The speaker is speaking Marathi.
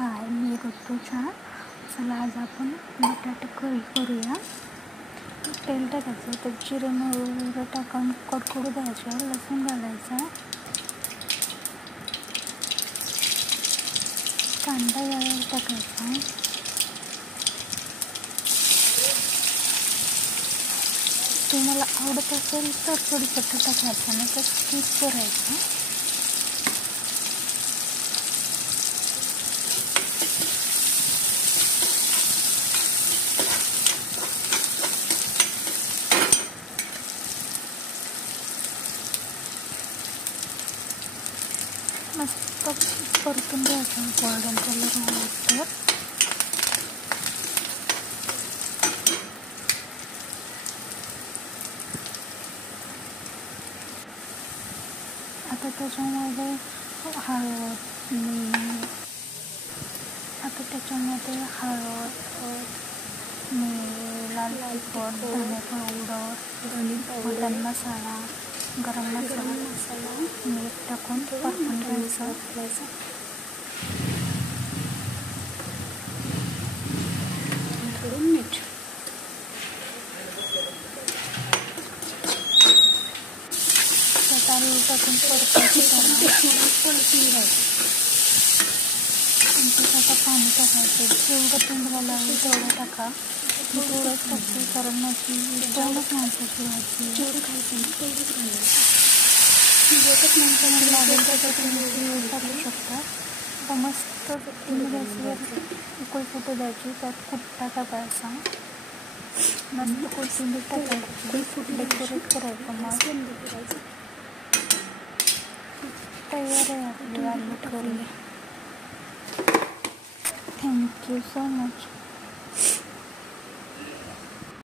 हाय, मी ऋतुजा. चला आज आपण बटाटे करी करूया. तेल टाकायचं, त्यात जिरे मोहरी टाकून कडकडू द्यायचं, लसूण घालायचा, कांदा टाकायचा, तुम्हाला आवडत असेल तर कढीपत्ता टाकायचा, नाही तर स्किप करायचं. मस्त परतून घ्यायचं गोल्डन कलर होतं. आता त्याच्यामध्ये हळद, लाल तिखट, धने पावडर, मटन मसाला, गरम मसाला, मीठ टाकून परतून घ्यायचं. मीठ त्यात आलू टाकून परतून घ्यायचं. आणि त्याचं पाणी टाकायचं, जेवढं तुम्हाला लागेल तेवढं टाका. मी थोडंच टाकते कारण माझी जेवढंच माणसाची भाजी जेवढं खायचं ना तेवढंच घालायचं. एकच माणसाला लागेल तर तुम्ही टाकू शकता. तर मस्त गॅसवर उकळी फुटू द्यायची, त्यात कुट्टा टाकायचा, मस्त कोथिंबीर टाकायची, डेकोरेट करायचं. मस्त तयार आहे आपली आलू करी. Thank you so much.